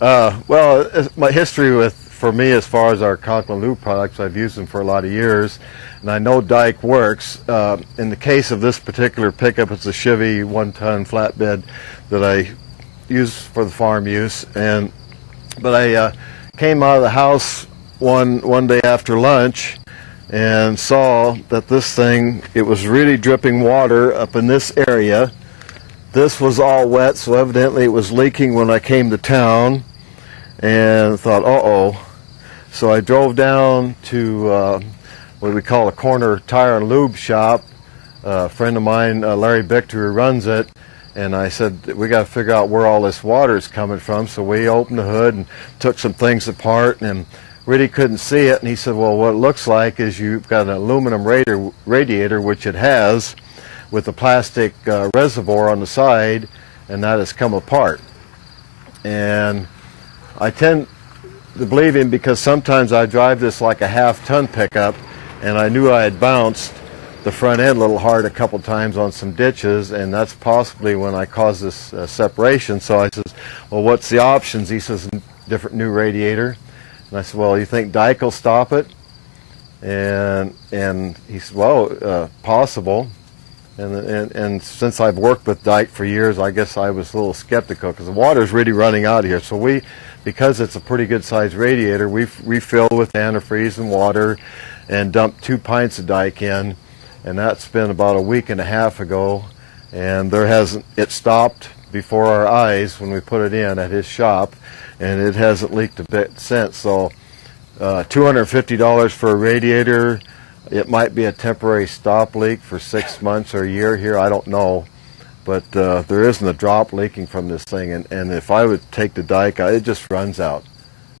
My history for me, as far as our Conklin lube products, I've used them for a lot of years, and I know Dike works. In the case of this particular pickup, it's a Chevy 1-ton flatbed that I use for the farm use. But I came out of the house one day after lunch and saw that this thing, it was really dripping water up in this area. This was all wet, so evidently it was leaking when I came to town, and thought, uh-oh. So I drove down to what we call a corner tire and lube shop. A friend of mine, Larry Bichter, who runs it, and I said, we got to figure out where all this water is coming from. So we opened the hood and took some things apart and really couldn't see it. And he said, well, what it looks like is you've got an aluminum radiator, which it has, with a plastic reservoir on the side, and that has come apart. And I tend to believe him because sometimes I drive this like a half-ton pickup, and I knew I had bounced the front end a little hard a couple times on some ditches, and that's possibly when I caused this separation. So I says, well, what's the options? He says, different new radiator. And I said, well, you think Dike will stop it? And he said, well, possible. And since I've worked with Dike for years, I guess I was a little skeptical because the water's really running out of here. So because it's a pretty good sized radiator, we refill with antifreeze and water and dump 2 pints of Dike in. And that's been about a week and a half ago, and it stopped before our eyes when we put it in at his shop, and it hasn't leaked a bit since. So $250 for a radiator. It might be a temporary stop leak for 6 months or a year here, I don't know, but there isn't a drop leaking from this thing, and if I would take the Dike, it just runs out.